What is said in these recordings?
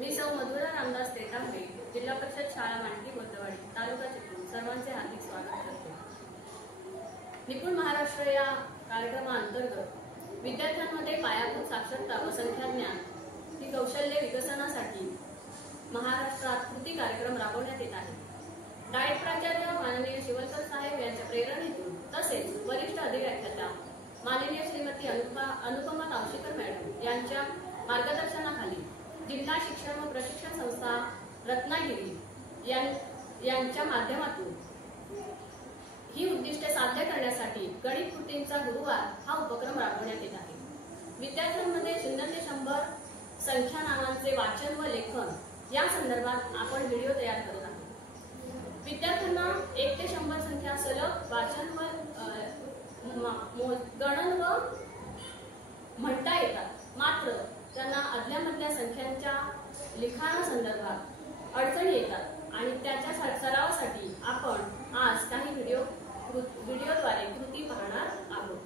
मी सौ मधुरा रामदास तेतांबे, जिल्हा परिषद शाळा मांडकी बोलतवाडी, तालुका चिपळूण, सर्वांचे हार्दिक स्वागत करते। निपुण महाराष्ट्र या कार्यक्रमाअंतर्गत विद्यार्थ्यांमध्ये पायाभूत साक्षरता व संख्याज्ञान ही कौशल्य विकसनासाठी महाराष्ट्रात कृती कार्यक्रम राबवण्यात येत आहे। डाएट प्राचार्य माननीय शिवलकर साहेब यांच्या प्रेरणेतून तसेच वरिष्ठ अधिव्याख्याता माननीय श्रीमती अनुपमा तावशीकर मॅडम यांच्या मार्गदर्शनाखाली जिल्हा शिक्षण व प्रशिक्षण संस्था रत्नागिरी यांच्या माध्यमातून ही उद्दिष्टे साध्य करण्यासाठी गणित कृतींचा गुरुवार हा उपक्रम राबवण्यात येत आहे। विद्यार्थ्यांमध्ये 0 ते 100 संख्या नावांचे वाचन व लेखन या संदर्भात आपण व्हिडिओ तयार करत आहोत। विद्यार्थ्यांना 1 ते 100 संख्या सलग वाचन व गणन व म्हणता येतात, मात्र त्यांना आदल्यामधल्या संख्यांच्या लिखाणासंदर्भात अडचणी येतात आणि त्याच्या सरावासाठी आपण आज काही व्हिडिओद्वारे कृती पाहणार आहोत।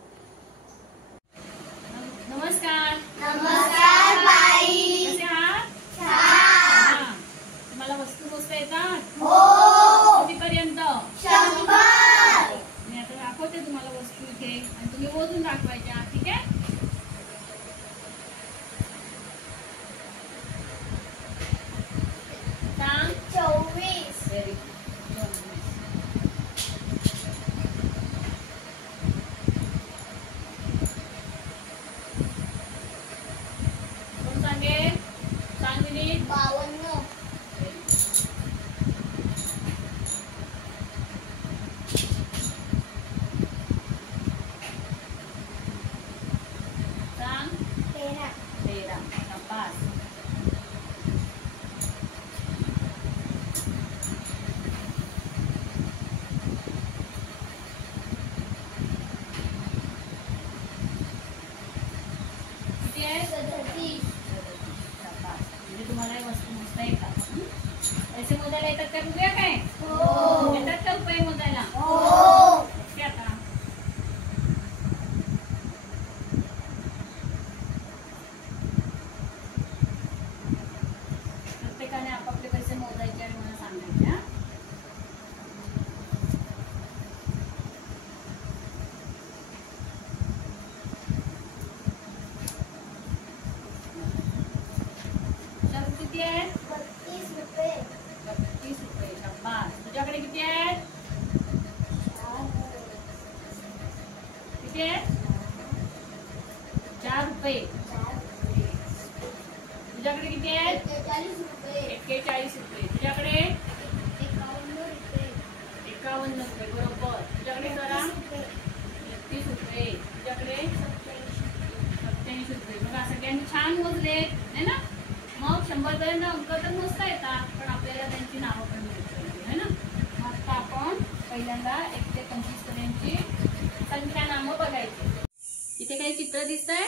नमस्कार। नमस्कार बाई। कसे आहात? छान। तुम्हाला वस्तू मोजता येतात? हो। कितीपर्यंत? 100। मी आता दाखवते तुम्हाला वस्तू इथे आणि तुम्ही मोजून दाखवायच्या, ठीक आहे? सांग। 24। Very good. कोण सांगेल? सांग विनीत। 52। सांग। 13। 13। शाबास। किती आहे? 37। शाबास। म्हणजे तुम्हाला ही वस्तू मोजता येतात। पैसे मोजायला येतात का तुझ्या? काय हो। येतात का रुपये मोजायला? हो। ते आता प्रत्येकाने आपापले पैसे मोजायचे आणि मला सांगायचे। हा? शाबास, किती आहे? 32 रुपये। 32 रुपये। शाबास। तुझ्याकडे किती आहेत? किती आहेत? 4 रुपये। तुझ्याकडे किती आहेत? 41 रुपये। 41 रुपये। तुझ्याकडे 51 रुपये। 51 रुपये। बरोबर। तुझ्याकडे करा 31 रुपये। तुझ्याकडे 87 रुपये। बघा, सगळ्यांनी छान मोजले है ना? मग 100 पर्यंत अंक तर मोजता येतात, पण आपल्याला त्यांची नावं पण माहिती पाहिजे, है ना? मग आता आपण पहिल्यांदा 1 ते 25 पर्यंतची संख्या नामं बघायची। इथे काही चित्र दिसतंय?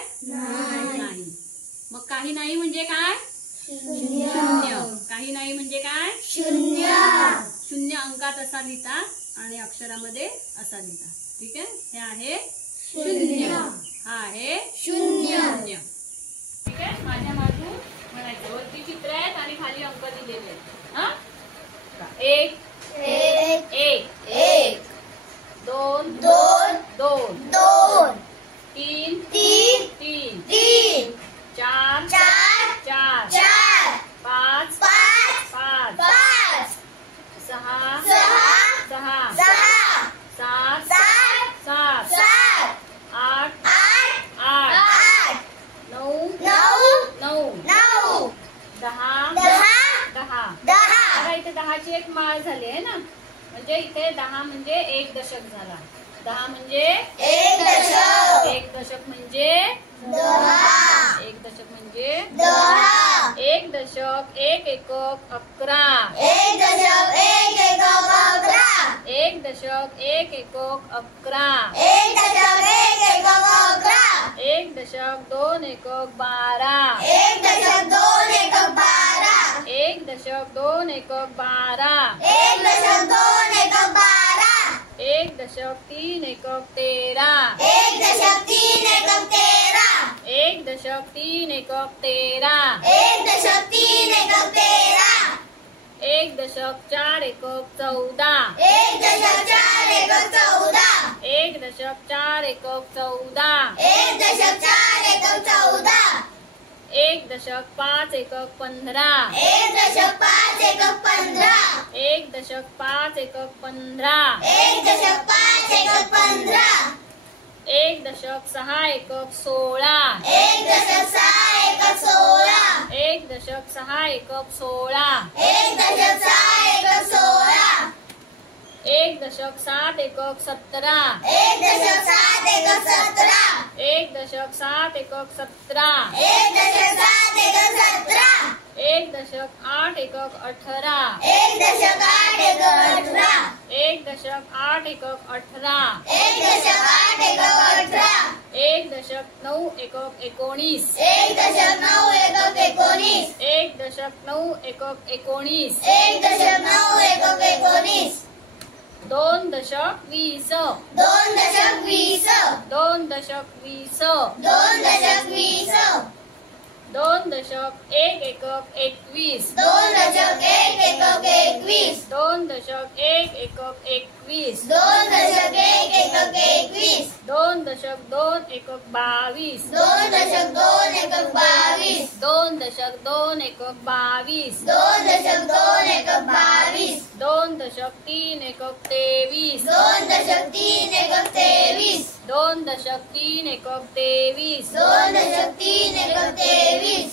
नाही। मग काही नाही म्हणजे काय? शून्य। काही नाही म्हणजे काय? शून्य। शून्य अंकात असा लिहितात आणि अक्षरामध्ये असा लिहितात, ठीक आहे? हे आहे शून्य, हा आहे शून्य। शून्य, ठीक आहे? माझ्या मागून म्हणायचं, वरती चित्र आहेत आणि खाली अंक दिलेले आहेत। हा? 1 1 1 1 2 2 2 2 3 3 3 3 4 4 4 4 5 5 5 5 6 6 6 6 7 7 7 7 8 8 8 8 9 9 9 9 10 10 10 10 आता इथे 10 ची एक माळ झाली आहे ना, म्हणजे इथे 10 म्हणजे 1 दशक झाला। 10 म्हणजे 1 दशक। 1 दशक म्हणजे 10 1 दशक म्हणजे 10 1 दशक 1 एकक 11 1 दशक 1 एकक 11 1 दशक 1 एकक 11 1 दशक 1 एकक 11 1 दशक 2 एकक 12 1 दशक 2 एकक 12 1 दशक 2 एकक 12 1 दशक 2 एकक 12 1 दशक 3 एकक 13 1 दशक 3 एकक 13 एक दशक 3 एकक 13. 1 दशक 3 एकक 13. 1 दशक 4 एकक 14. 1 दशक 4 एकक 14. 1 दशक 4 एकक 14. 1 दशक 4 एकक 14. 1 दशक 5 एकक 15. 1 दशक 5 एकक 15. 1 दशक 5 एकक 15. 1 दशक 5 एकक 15. 1 दशक 6 एकक 16. 1 दशक 6 एकक 16. 1 दशक 6 एकक 16. 1 दशक 6 एकक 16. 1 दशक 7 एकक 17. 1 दशक 7 एकक 17. 1 दशक 7 एकक 17. 1 दशक 7 एकक 17. 1 दशक 8 एकक 18. 1 दशक 8 एकक 18. 1 दशक 8 एकक 18. 1 दशक 8 एकक 18. 1 दशक 9 एकक 19. 1 दशक 9 एकक 19. 1 दशक 9 एकक 19. 1 दशक 9 एकक 19. 2 दशक 20. 2 दशक 20. 2 दशक 20. 2 दशक 20. 2 दशक 1 एकक 21. 2 दशक 1 एकक 21. 2 दशक 1 एकक 21. 2 दशक 1 एकक 21. 2 दशक 2 एकक 22. 2 दशक 2 एकक 22. 2 दशक 2 एकक 22. 2 दशक 2 एकक 22. 2 दशक 3 एकक 23. 2 दशक 3 एकक 23. 2 दशक 3 एकक 23. 2 दशक 3 एकक 23.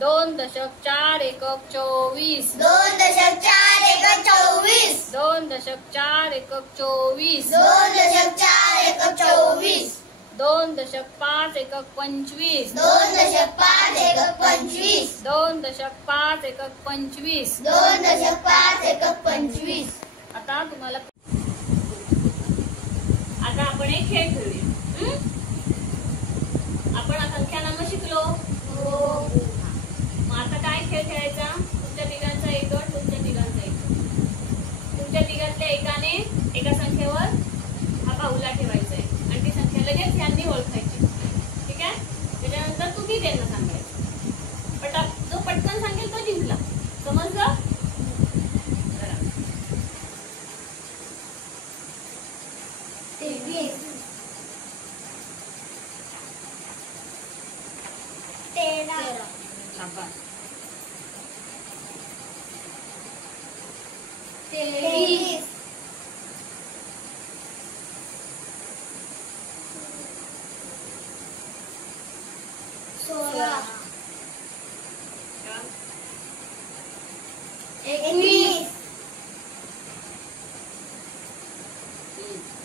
2 दशक 4 एकक 24. 2 दशक 4 एकक 24. 2 दशक 4 एकक 24. 2 दशक 4 एकक 24. 2 दशक 5 एकक 25. 2 दशक 5 एकक 25. 2 दशक 5 एकक 25. 2 दशक 5 एकक 25. आता तुम्हाला आता आपण एक खेळ खेळूया. आपण संख्यानाम शिकलो. मग आता काय खेळ खेळायचा? तुमच्या तिघांचा एक गट, तुमच्या तिघांचा एक गट. तुमच्या तिघातल्या एकाने एका संख्येवर हा पाऊला ठेवायचा आहे आणि ती संख्या लगेच यांनी ओळखायची. ठीक आहे? त्याच्यानंतर तुम्ही त्यांना सांगायचं. जो पटकन सांगेल तो जिंकला. समजलं? करा. 23. 13. शाबास. 23. 16. 21.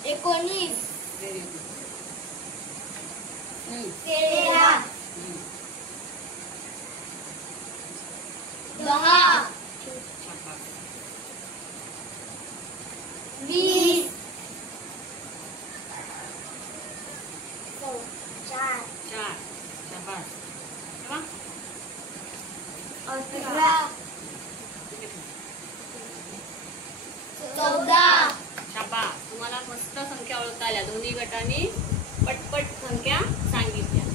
19. Very good. 13. 10. 20. 4. 4. शाबास. तेव्हा 11. 14. शाबास. तुम्हाला मस्त संख्या ओळखता आल्या. दोन्ही गटांनी पटपट संख्या सांगितल्या.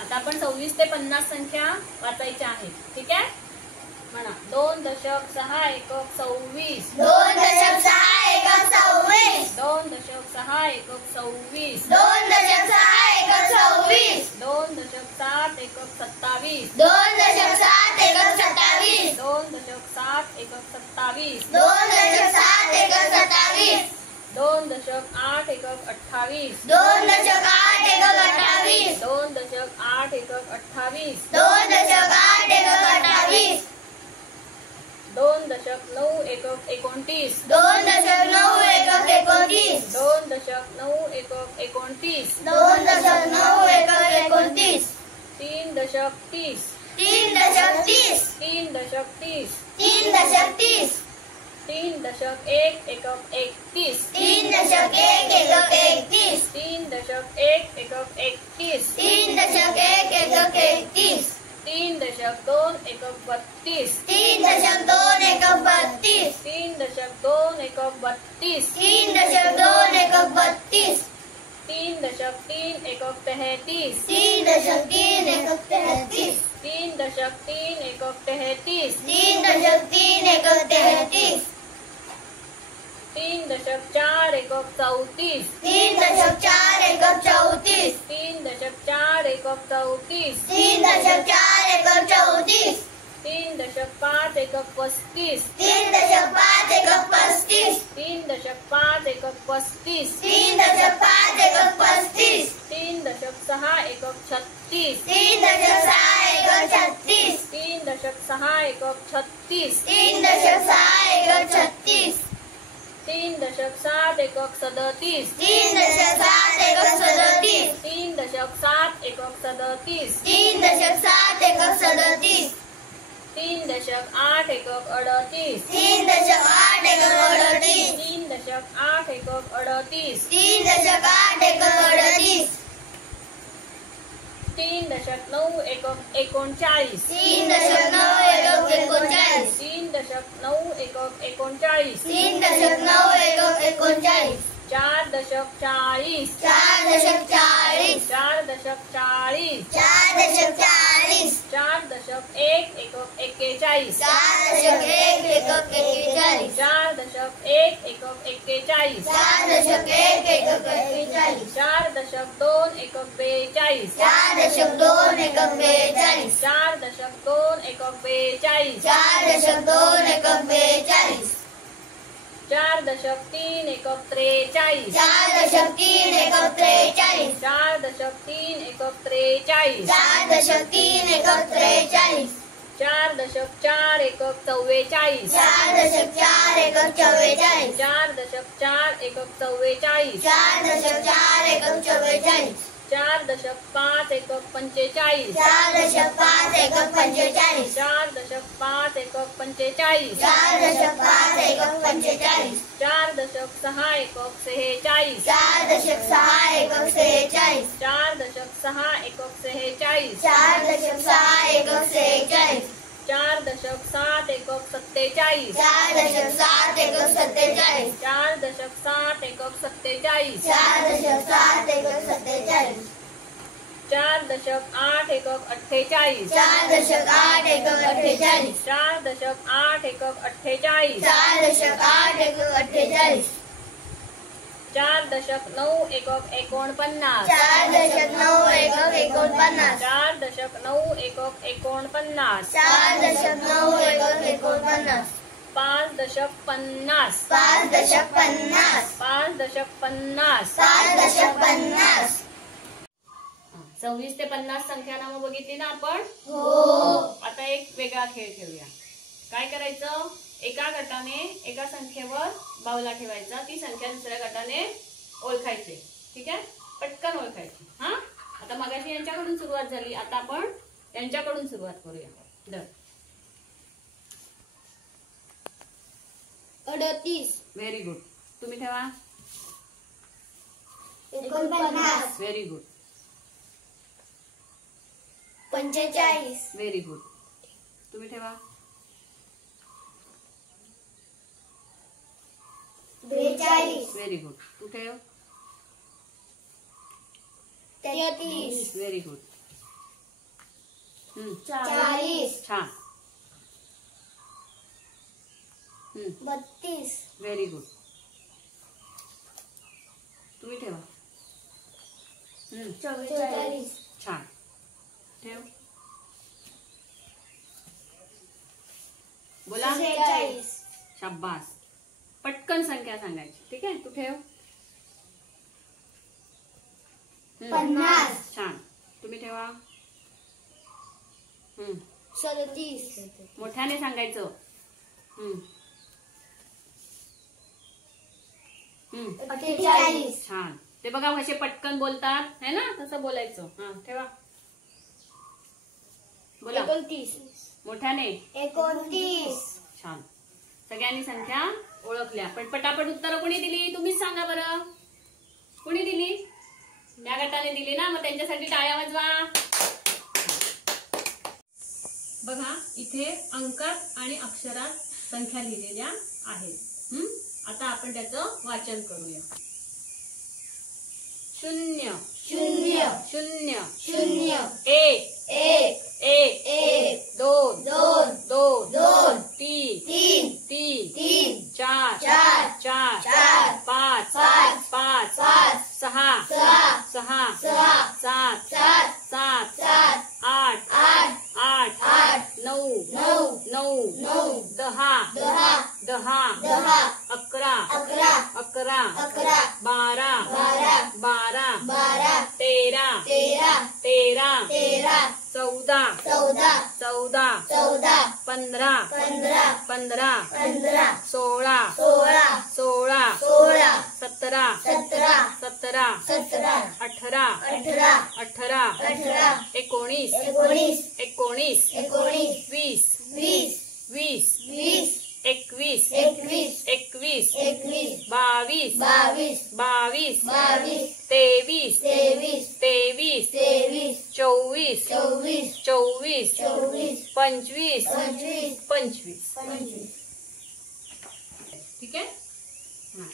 आता आपण 26 ते 50 संख्या वाचायच्या आहेत. ठीक आहे? म्हणा. 2 दशक 6 एकक 26. 2 दशक 6 एकक 26. 2 दशक 6 एकक 26. 2 दशक 6 एकक 26. 2 दशक 7 एकक 27. 2 दशक 7 एकक 27. 2 दशक 7 एकक 27. 2 दशक 7 एकक 27. 2 दशक 8 एकक 28. 2 दशक 8 एकक 28. 2 दशक 8 एकक 28. 2 दशक 8 एकक 28. 2 दशक 9 एकक 29. 2 दशक 9 एकक 29. 2 दशक 9 एकक 29. 2 दशक 9 एकक 29. 3 दशक 30. 3 दशक 30. 3 दशक 30. 3 दशक 30. 3 दशक 1 एकक 31. 3 दशक 1 एकक 31. 3 दशक 1 एकक 31. 3 दशक 1 एकक 31. 3 दशक 2 एकक 32. 3 दशक 2 एकक 32. 3 दशक 2 एकक 32. 3 दशक 2 एकक 32. 3.3 एकक 33 3.3 एकक 33 3.3 एकक 33 3.3 एकक 33 3.4 एकक 34 3.4 एकक 34 3.4 एकक 34 3.4 एकक 34 3.5 एकक 35 3.5 एकक 35 3.5 एकक 35 3.5 एकक 35 3.6 एकक 36 3.6 एकक 36 3.6 एकक 36 3.6 एकक 36 3.7 एकक 37 3.7 एकक 37 3.7 एकक 37 3.7 एकक 37 3.8 एकक 38 3.8 एकक 38 3.8 एकक 38 3.8 एकक 38 3.9 एकक 39 3.9 एकक 39 3.9 एकक 39 3.9 एकक 39 4.40 4.40 4.40 4.40 4.1 एकक 41 4.1 एकक 41 4.1 एकक 41 4.1 एकक 41 4.2 एकक 42 4.2 एकक 42 4.2 एकक 42 4.2 एकक 42 4.3 एकक 43 4.3 एकक 43 4.3 एकक 43 4.3 एकक 43 4.4 एकक 44 4.4 एकक 44 4.4 एकक 44 4.4 एकक 44 4.5 एकक 45 4.5 एकक 45 4.5 एकक 45 4.5 एकक 45 4.6 एकक 46 4.6 एकक 46 4.6 एकक 46 4.6 एकक 46 4.7 एकक 47 4.7 एकक 47 4.7 एकक 47 4.7 एकक 47 4.8 एकक 48 4.8 एकक 48 4.8 एकक 48 4.8 एकक 48 4.9 एकक 49 4.9 एकक 49 4.9 एकक 49 4.9 एकक 49 5.50 5.50 5.50 5.50 26 ते 50 संख्या नामं बघितली ना आपण. हो. आता एक वेगळा खेळ खेळूया. काय करायचं, एका गटाने एका संख्येवर बावला ठेवायचा, ती संख्या दुसऱ्या गटाने ओळखायची. ठीक आहे, पटकन ओळखायची. हा, आता मगाशी यांच्याकडून सुरुवात झाली, आता आपण यांच्याकडून सुरुवात करूया. धर 38 व्हेरी गुड. तुम्ही ठेवा 49 व्हेरी गुड 45 व्हेरी गुड. तुम्ही ठेवा 42 व्हेरी गुड. तू ठेव 33 व्हेरी गुड. 40 छान. 32 व्हेरी गुड. तुम्ही ठेवा 44 छान. ठेव. बोला 46 शाब्बास. पटकन संख्या सांगायची. ठीक आहे, तू ठेव 50 छान. तुम्ही ठेवा 37 मोठ्याने सांगायचं. 48 छान. ते बघा कसे पटकन बोलतात है ना, तसं बोलायचं. हा ठेवा. बोला 29 मोठ्याने. 29 छान. सगळ्यांनी संख्या ओळखल्या, पण पटापट उत्तरं कोणी दिली तुम्हीच सांगा बरं. कोणी दिली? त्या गटाने दिली ना, मग त्यांच्यासाठी टाळ्या वाजवा. बघा इथे अंकात आणि अक्षरात संख्या लिहिलेल्या आहेत. आता आपण त्याचं वाचन करूया. शून्य शून्य शून्य शून्य एक एक एक एक दोन दोन दोन दोन तीन तीन तीन तीन चार चार चार चार पाच पाच पाच पाच सहा सहा सहा सहा सात सात सात सात आठ आठ आठ आठ नऊ नऊ नऊ नऊ दहा दहा दहा दहा अकरा अकरा अकरा अकरा बारा बारा बारा बारा तेरा तेरा तेरा तेरा चौदा चौदा चौदा चौदा पंधरा पंधरा पंधरा पंधरा सोळा सोळा सोळा सोळा सतरा सतरा सतरा सतरा अठरा अठरा अठरा अठरा एकोणीस एकोणीस एकोणीस एकोणीस वीस वीस वीस वीस एकवीस एकवीस एकवीस एकवीस बावीस बावीस बावीस बावीस तेवीस तेवीस तेवीस तेवीस चोवीस चोवीस चोवीस चोवीस पंचवीस पंचवीस पंचवीस पंचवीस ठीक आहे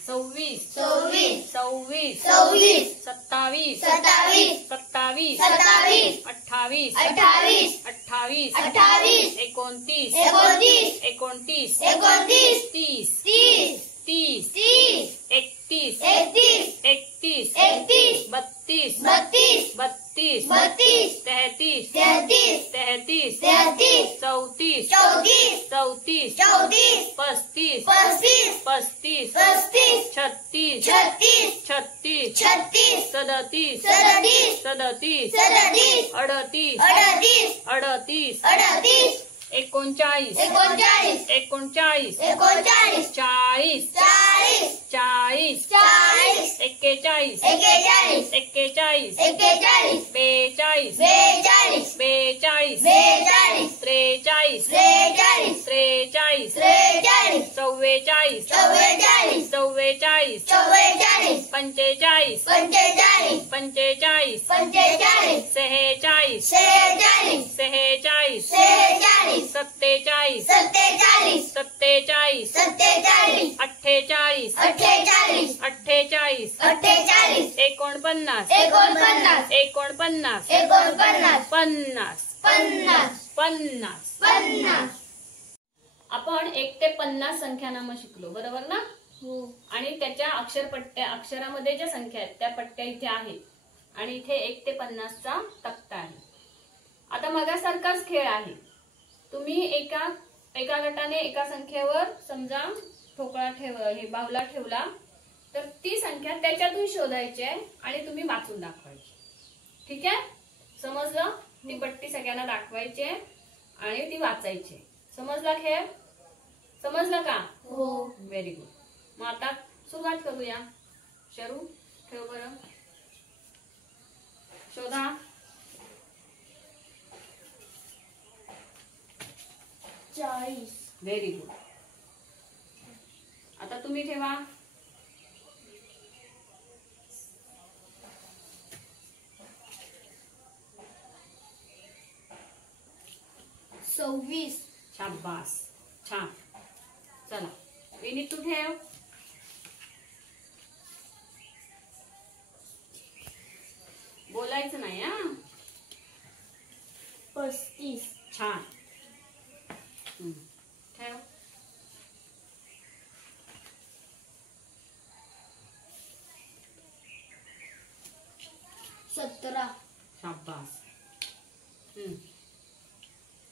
सव्वीस सव्वीस सव्वीस सव्वीस सत्तावीस सत्तावीस सत्तावीस सत्तावीस अठ्ठावीस अठ्ठावीस अठ्ठावीस अठ्ठावीस एकोणतीस एकोणतीस एकोणतीस एकोणतीस तीस तीस तीस तीस एकतीस एकतीस एकतीस एकतीस बत्तीस बत्तीस बत्तीस बत्तीस तेहतीस तेहतीस तेहतीस तेहतीस चौतीस चौतीस चौतीस चौतीस पस्तीस पस्तीस पस्तीस पस्तीस छत्तीस छत्तीस छत्तीस छत्तीस सदतीस सदतीस सदतीस सदतीस अडतीस अडतीस अडतीस अडतीस एकोणचाळीस एकोणचाळीस एकोणचाळीस एकोणचाळीस चाळीस चाळीस चाळीस चाळीस एक्केचाळीस एक्केचाळीस एक्केचाळीस एक्केचाळीस बेचाळीस बेचाळीस बेचाळीस बेचाळीस त्रेचाळीस त्रेचाळीस त्रेचाळीस त्रेचाळीस चव्वेचाळीस चव्वेचाळीस चव्वेचाळीस चव्वेचाळीस पंचेचाळीस पंचेचाळीस पंचेचाळीस पंचेचाळीस सेहेचाळीस सेहेचाळीस सेहेचाळीस सेहेचाळीस सत्तेचाळीस सत्तेचाळीस सत्तेचाळीस सत्तेचाळीस अठ्ठेचाळीस अठ्ठेचाळीस अठ्ठेचाळीस अठ्ठेचाळीस एकोणपन्नास एकोणपन्नास एकोणपन्नास एकोणपन्नास पन्नास पन्नास पन्नास पन्नास आपण 1 ते 50 संख्यानामं शिकलो बरोबर ना हो आणि त्याच्या अक्षरामध्ये ज्या संख्या आहेत त्या पट्ट्या इथे आहेत आणि इथे 1 ते 50चा तक्ता आहे. आता मगासारखाच खेळ आहे. तुम्ही एका गटाने एका संख्येवर समजा ठोकळा हे बाहुला ठेवला तर ती संख्या त्याच्यातून शोधायची आहे आणि तुम्ही वाचून दाखवायची. ठीक आहे समजलं. ती पट्टी सगळ्यांना दाखवायची आहे आणि ती वाचायची. समजला खेळ समजलं का हो व्हेरी गुड. मग आता सुरुवात करूया. शरू ठेव बरं शोधा. चाळीस व्हेरी गुड. आता तुम्ही ठेवा. सव्वीस शाबास छान. चला विनीत तू ठेव. बोलायचं नाही हा. 35 छान ठेव. 17 शाबास.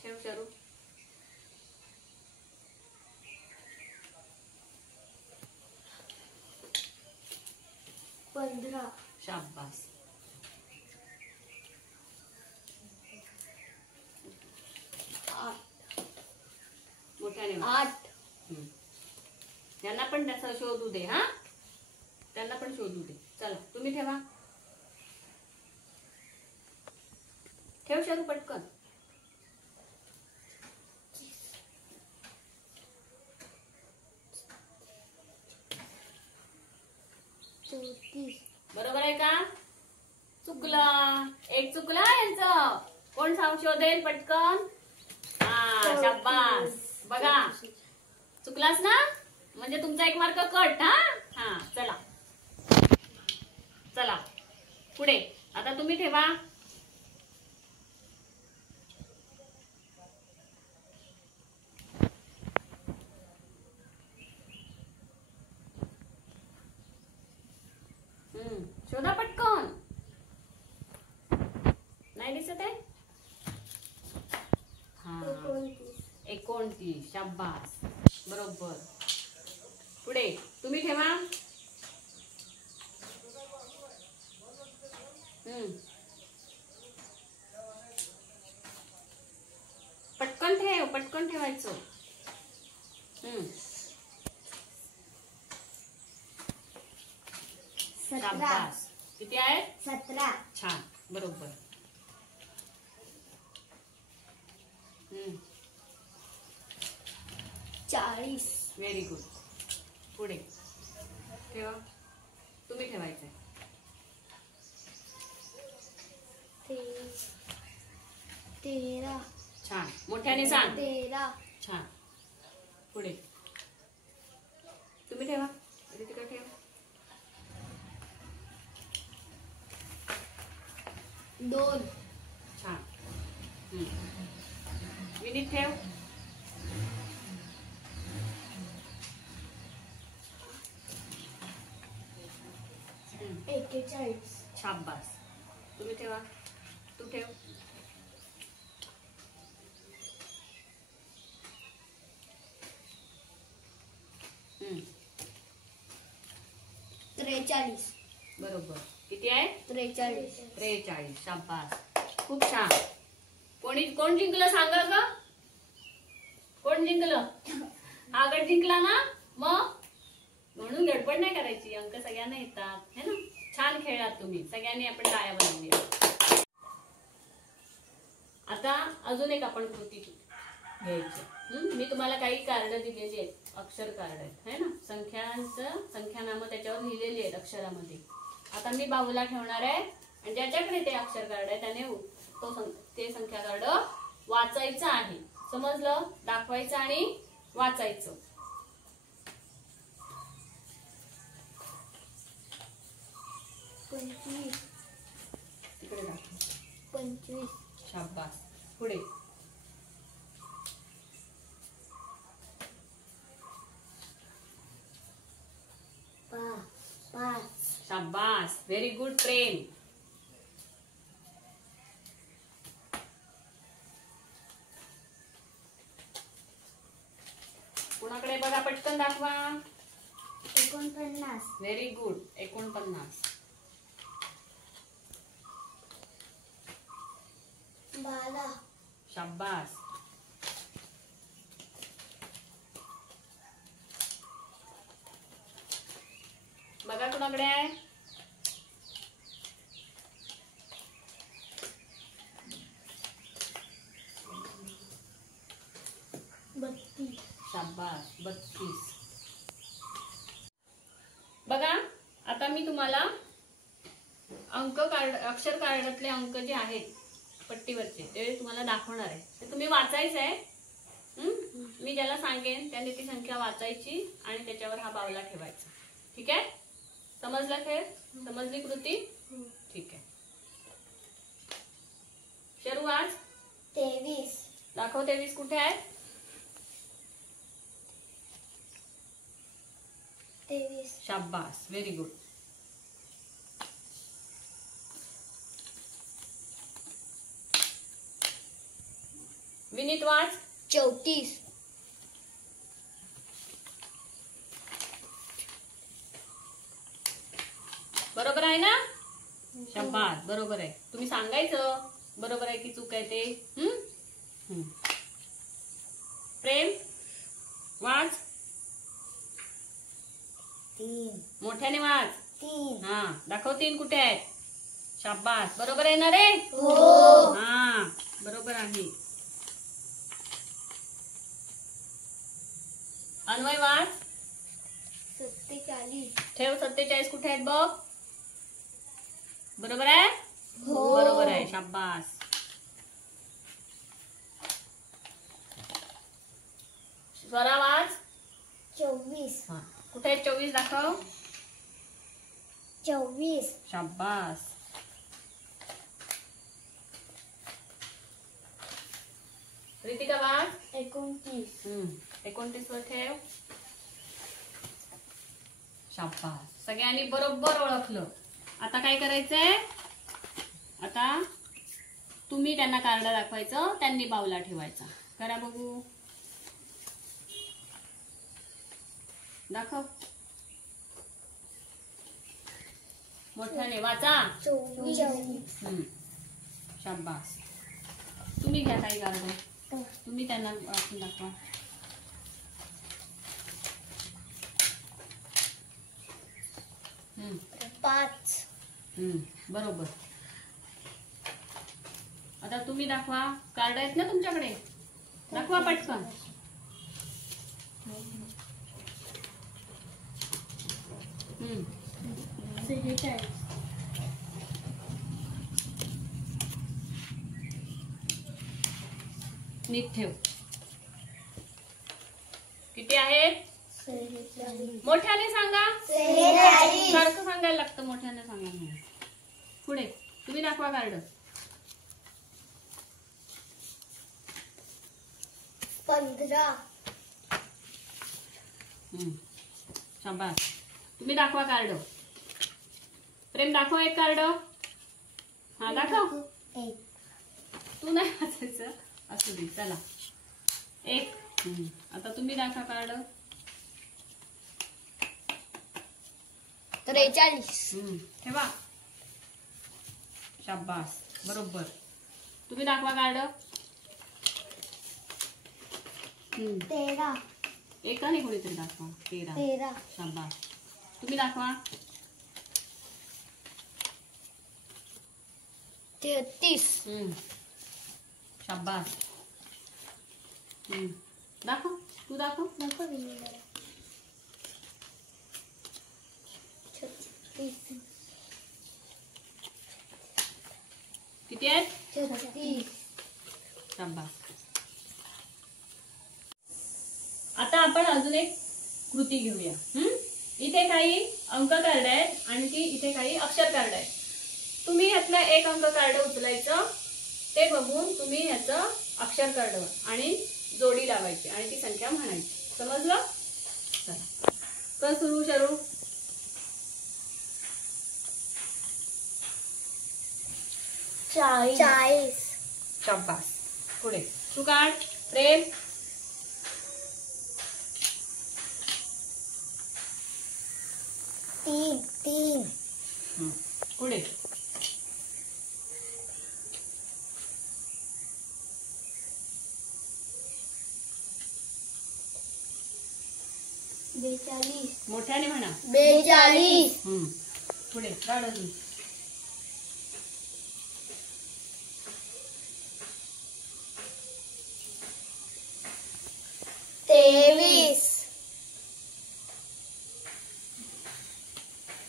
ठेव शरू. 15 शाबास. 8 मोठ्याने 8 त्यांना पण त्याचा शोधू दे हा. त्यांना पण शोधू दे. चला तुम्ही ठेवा. ठेव शरू पटकन. 34 बरोबर आहे का. चुकला. एक चुकला यांचं. कोण शोधेल पटकन. हा शाबास. बघा चुकलास ना म्हणजे तुमचा 1 मार्क कट. हा चला चला पुढे आता तुम्ही ठेवा. शोधा पटकन. नाही दिसत आहे. हा 29. शाबास. बरोबर. पुढे तुम्ही ठेवा. पटकन ठेव. पटकन ठेवायचं. शाबास. किती आहे? 17. छान. बरोबर. 40. Very good. पुढे ठेवा. तुम्ही ठेवायचंय. 13. छान. मोठ्याने सांग. 13. छान. पुढे तुम्ही ठेवा. तिकडे ठेवा. 2. छान. विनीत ठेव. 41. शाबास. तुम्ही ठेवा. तू ठेव. 43. बरोबर. किती आहे? 43. 43. शाबास. खूप छान. कोण जिंकलं सांगा का? कोण जिंकलं? हा गट जिंकला ना. मग म्हणून गडबड नाही करायची. अंक सगळ्यांना येतात है ना. छान खेळलात तुम्ही. सगळ्यांनी आपण टाळ्या वाजवूया. आता अजून एक आपण कृती घ्यायची. मी तुम्हाला काही कार्ड दिलेली आहेत. अक्षर कार्ड आहेत है ना. संख्या नामं त्याच्यावर लिहिलेली आहेत अक्षरामध्ये. आता मी बाजूला ठेवणार आहे आणि ज्याच्याकडे ते अक्षर कार्ड आहे त्याने ते संख्या कार्ड वाचायचं आहे. समजलं? दाखवायचं आणि वाचायचं. तिकडे दाखव. 25. शाबास. पुढे 5. शाबास. व्हेरी गुड प्रेम. कुणाकडे बघा. पटकन दाखवा. 49. Very good. 49. 12. शाबास. बघा कुणाकडे आहे. 32. शाबास. 32. बघा आता मी तुम्हाला अक्षर कार्डातले अंक जे आहेत पट्टीवरचे ते तुम्हाला दाखवणार आहे. ते तुम्ही वाचायचं आहे. मी ज्याला सांगेन त्याने ती संख्या वाचायची आणि त्याच्यावर हा बावला ठेवायचा. ठीक आहे? समजला खेळ? समजली कृती? ठीक आहे. शरू आज 23. दाखव. 23 कुठे आहे? 23. शाबास. Very good. विनीत वाच. 34. बरोबर आहे ना. शाबास. बरोबर आहे. तुम्ही सांगायचं बरोबर आहे की चूक आहे ते. प्रेम वाच. 3. मोठ्याने वाच. 3. हा दाखव. 3 कुठे आहेत? शाबास. बरोबर आहे ना रे. हो. हा बरोबर आहे. अन्वय वाच. 47. ठेव. 47 कुठे आहेत बघ. बरोबर आहे. हो. बरोबर आहे. शाबास. स्वरा वाच. 24. कुठे आहेत? 24 दाखव. 24. शाबास. रितिका वाच. 29. 29 वर ठेव. शाबास, सगळ्यांनी बरोबर ओळखलं. आता काय करायचंय, आता तुम्ही त्यांना कार्ड दाखवायचं, त्यांनी बाऊला ठेवायचा. करा बघू, दाखव मोठ्याने वाचा. 24. शाबास. तुम्ही घ्या काही कार्ड, तुम्ही त्यांना वाचून दाखवा. हम्म. 5. बरोबर. आता तुम्ही दाखवा, कार्ड आहेत ना तुमच्याकडे, दाखवा पटकन. हम्म. 46. नीट ठेव. किती आहेत? 46. मोठ्याने सांगा. 46. सारखं सांगायला लागतं, मोठ्याने सांगा म्हणून. पुढे तुम्ही दाखवा कार्ड. 15. शाबास. तुम्ही दाखवा कार्ड. प्रेम दाखव एक कार्ड. हा दाखव. 1. तू नाही वाचायचं, असू दे. चला 1. आता तुम्ही दाखवा कार्ड. 43. ठेवा. शाबास, बरोबर. तुम्ही दाखवा कार्ड. 13. एकाने कोणीतरी दाखवा. 13. 13. शाबास. तुम्ही दाखवा. 33. शाबास. दाखव, तू दाखव. 36. किती आहेत? 36. शाबास. आता आपण अजून एक कृती घेऊया. इथे काही अंक कार्ड आहेत आणि इथे काही अक्षर कार्ड आहेत. तुम्ही ह्यातलं एक अंक कार्ड उचलायचं, ते बघून तुम्ही ह्याचं अक्षर कार्ड आणि जोडी लावायची आणि ती संख्या म्हणायची. समजलं? चला कर सुरू. शरू. 40. शाबास. पुढे तू काढ. प्रेम. 3. पुढे. 42. मोठ्याने म्हणा. 42. पुढे काढ अजून. 23.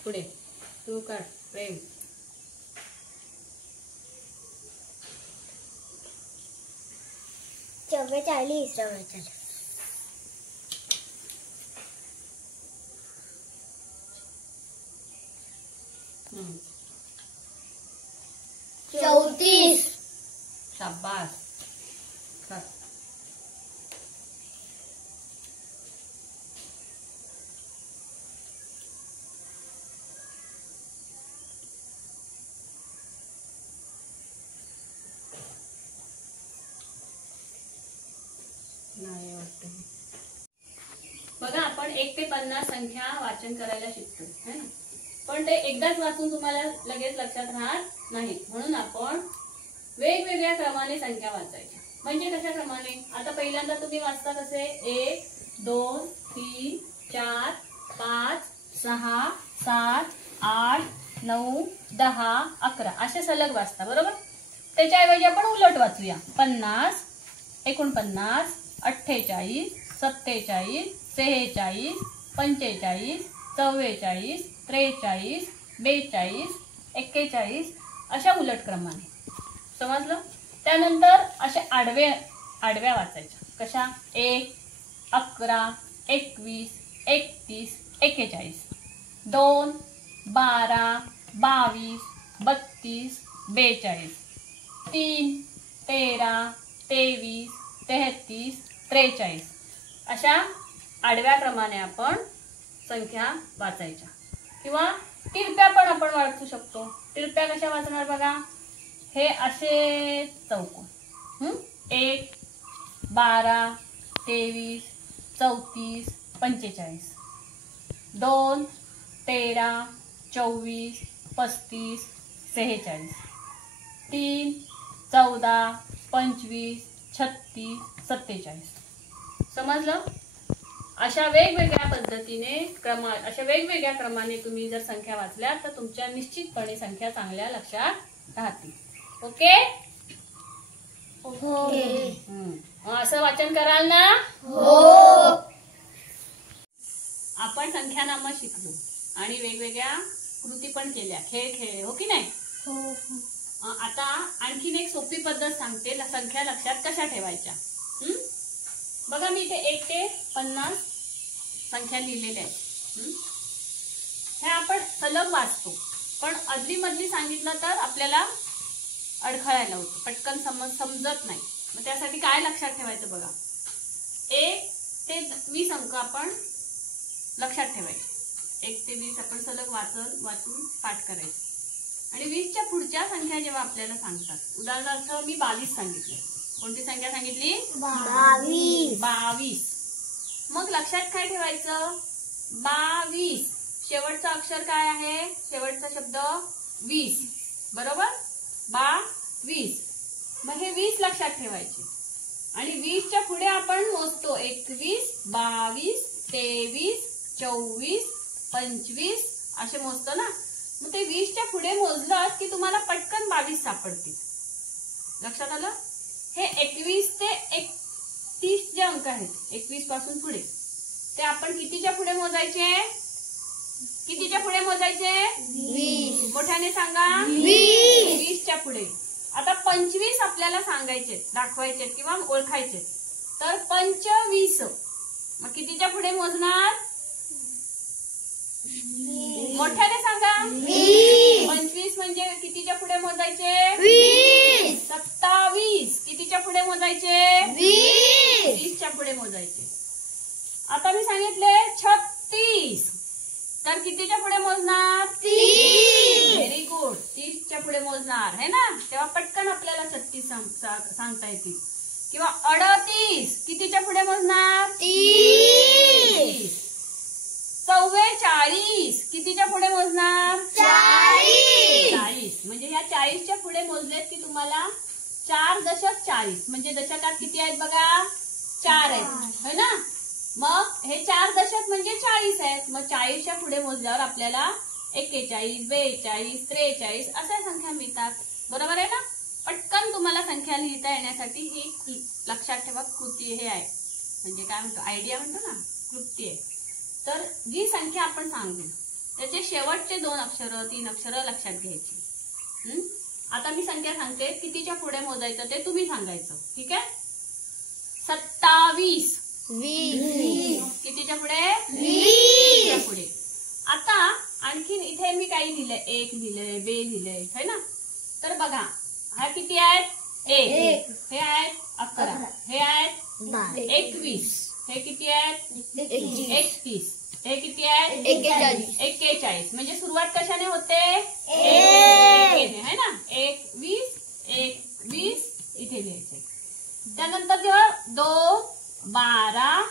पुढे तू काढ. प्रेम. 44. चौतीस. शाबास. कर. नाही वाटत. बघा आपण 1 ते 50 संख्या वाचन करायला शिकतो है ना, पण ते एकदाच वाचून तुम्हाला लगेच लक्षात राहत नाही. म्हणून आपण वेगवेगळ्या क्रमाने संख्या वाचायच्या. म्हणजे कशा क्रमाने? आता पहिल्यांदा तुम्ही वाचता कसे? 1 2 3 4 5 6 7 8 9 10 11 असे सलग वाचता, बरोबर? त्याच्याऐवजी आपण उलट वाचूया. 50 49 48 47 46 45 44 43 42 41 अशा उलट क्रमाने. समजलं? त्यानंतर अशा आडव्या वाचायच्या. कशा? 1 11 21 31 41 2 12 22 32 42 3 13 23 33, 43 अशा आडव्या क्रमाने आपण संख्या वाचायच्या किंवा तिरप्या पण आपण वाचू शकतो. तिरप्या कशा वाचणार बघा, हे असे चौकोन 1, 12, 23, 34, 45, 2, 13, 24, 35, 46, 3, 14, 25, 36, 47. समजलं? अशा वेगवेगळ्या पद्धतीने अशा वेगवेगळ्या क्रमाने तुम्ही जर संख्या वाचल्या तर तुमच्या निश्चितपणे संख्या चांगल्या लक्षात राहतील. ओके? असं वाचन कराल ना? हो. आपण संख्यानाम शिकलो आणि वेगवेगळ्या कृती पण केल्या, खेळ खेळले, हो की नाही? आता आणखीन एक सोपी पद्धत सांगते संख्या लक्षात कशा ठेवायच्या. बघा मी इथे 1 ते 50 संख्या लिहिलेल्या आहेत. हे आपण सलग वाचतो, पण अदलीमधली सांगितलं तर आपल्याला अडखळायला होतं, पटकन समजत नाही. मग त्यासाठी काय लक्षात ठेवायचं बघा, 1 ते 20 अंक आपण लक्षात ठेवायचे. 1 ते 20 आपण सलग वाचून पाठ करायचे. आणि 20च्या पुढच्या संख्या जेव्हा आपल्याला सांगतात, उदाहरणार्थ मी 22 सांगितले. कोणती संख्या सांगितली? 22. मग लक्षात काय ठेवायचं? 22 शेवटचं अक्षर काय आहे? शेवटचा शब्द 20, बरोबर? 22. मग हे 20 लक्षात ठेवायचे. आणि 20च्या पुढे आपण मोजतो 21, 22, 23, 24, 25 असे मोजतो ना. मग ते 20च्या पुढे मोजलं की तुम्हाला पटकन 22 सापडतील. लक्षात आलं? हे 21 ते 31 जे अंक आहेत, 21 पासून पुढे, ते आपण कितीच्या पुढे मोजायचे? कितीच्या पुढे मोजायचे? 20. मोठ्याने सांगा. 20. 20च्या पुढे. आता 25 आपल्याला सांगायचे, दाखवायचे किंवा ओळखायचे. तर 25. मग कितीच्या पुढे मोजणार? मोठ्याने सांगा. 25 म्हणजे कितीच्या पुढे मोजायचे? 20. 27 कितीच्या पुढे मोजायचे? 20. 30च्या पुढे मोजायचे. आता मी सांगितले 36, तर कितीच्या पुढे मोजणार? 30. Very good. 30च्या पुढे मोजणार है ना, तेव्हा पटकन आपल्याला 36 सांगता येतील. किंवा 38 कितीच्या पुढे मोजणार? 30. 44 कितीच्या पुढे मोजणार? 40. 40. म्हणजे ह्या 40च्या पुढे मोजलेत की तुम्हाला 4 दशक 40, म्हणजे दशकात किती आहेत बघा? 4 आहेत, है ना. मग हे 4 दशक म्हणजे 40 आहेत. मग 40च्या पुढे मोजल्यावर आपल्याला 41, 42, 43 अशा संख्या मिळतात. बरोबर आहे ना. पटकन तुम्हाला संख्या लिहिता येण्यासाठी ही लक्षात ठेवा कृती हे आहे, म्हणजे काय म्हणतो, आयडिया म्हणतो ना, कृती आहे. तर जी संख्या आपण सांगू त्याचे शेवटचे 2 अक्षर 3 अक्षर लक्षात घ्यायची. आता मी संख्या सांगते, कितीच्या पुढे मोजायचं ते तुम्ही सांगायचं. ठीक आहे? 27 20. कितीच्या पुढे? 20. पुढे. आता आणखीन इथे मी काही लिहिलंय, 1 लिहिलंय, 2 लिहिलंय, है ना. तर बघा हा किती आहेत? 1. हे आहेत 11, हे आहेत 21, हे किती आहेत? 31, हे किती आहेत? 41. म्हणजे सुरुवात कशाने होते? 1 है ना. 1, 20, 1, 20 इथे लिहायचे. त्यानंतर जेव्हा 2, 12,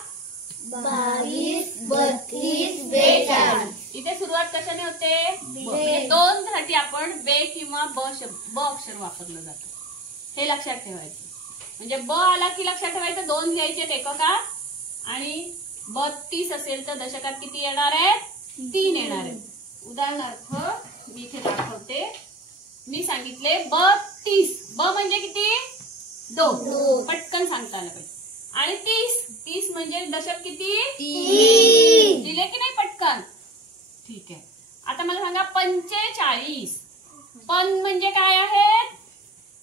22, 32, 42. इथे सुरुवात कशाने होते? 2 साठी आपण बे किंवा ब अक्षर वापरलं जातं, हे लक्षात ठेवायचं. म्हणजे ब आला की लक्षात ठेवायचं 2 लिहायचे एककात, आणि 32 असेल तर दशकात किती येणार आहेत? 3 येणार आहेत. उदाहरणार्थ मी इथे दाखवते. मी सांगितले 32. ब म्हणजे किती? 2. पटकन सांगता आलं पाहिजे. आणि 30 म्हणजे दशक किती? 3. दिले की नाही पटकन? ठीक आहे. आता मला सांगा 45. पण म्हणजे काय आहेत?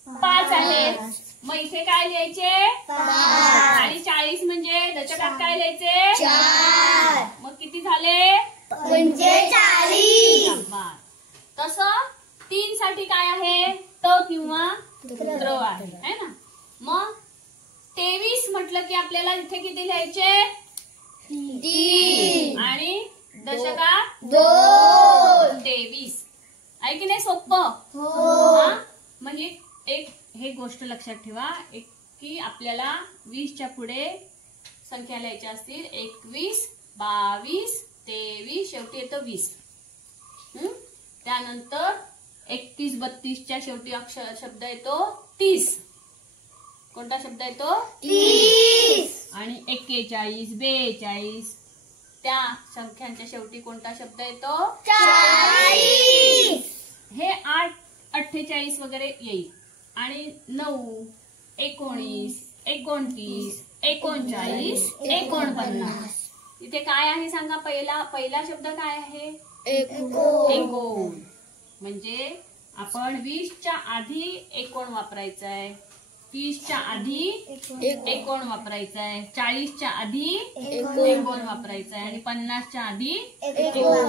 5 आहेत. मग इथे काय लिहायचे? 5. आणि 40 म्हणजे दशकात काय लिहायचे? 4. मग किती झाले? 45. तसं 3 साठी काय आहे? त किंवा द्र आहे, है ना. मग 23 की आपल्याला इथे किती लिहायचे? 3 आणि दशकात 2 23. आहे की नाही सोपं? हो. मग हे गोष्ट लक्षात ठेवा की आपल्याला 20च्या पुढे संख्या लिहायच्या असतील 21, 22, 23, शेवटी येतो 20. त्यानंतर 31, 32च्या शेवटी शब्द येतो 30. कोणता शब्द येतो? 30. आणि 41, 42 त्या संख्यांच्या शेवटी कोणता शब्द येतो? 40. हे 8, 48 वगैरे येईल. आणि 9, 19, 29, 39, 49. इथे काय आहे सांगा? पहिला शब्द काय आहे? एकोण. म्हणजे आपण 20च्या आधी एकोण वापरायचं आहे, 30च्या आधी एकोण वापरायचं आहे, 40च्या आधी एकोण वापरायचं आहे आणि 50च्या आधी एकोण.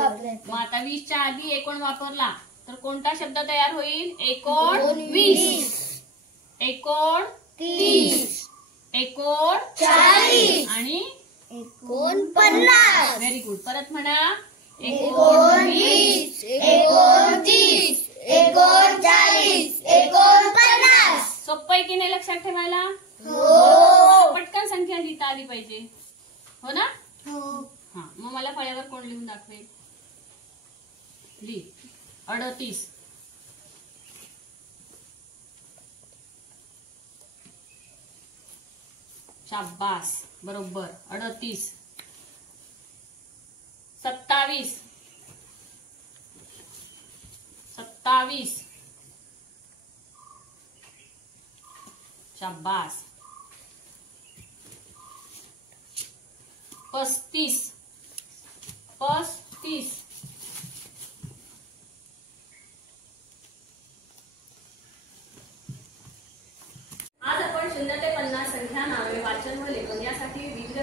मग आता 20च्या आधी एकोण वापरला तर कोणता शब्द तयार होईल? एकोण 20, एकोण 30, एकोण 40 आणि 49. Very good. परत म्हणा. 19, 29, 39, 49. सोपं आहे की नाही लक्षात ठेवायला? हो. पटकन संख्या लिहिता आली पाहिजे, हो ना? हो. हा, मग मला फळ्यावर कोण लिहून दाखवेल? लिह. 38. शाबास, बरोबर. 38. 27. 27. शाबास. 35. 35. आज आपण 0 ते 50 संख्या, नावे, वाचन व लेखन यासाठी विविध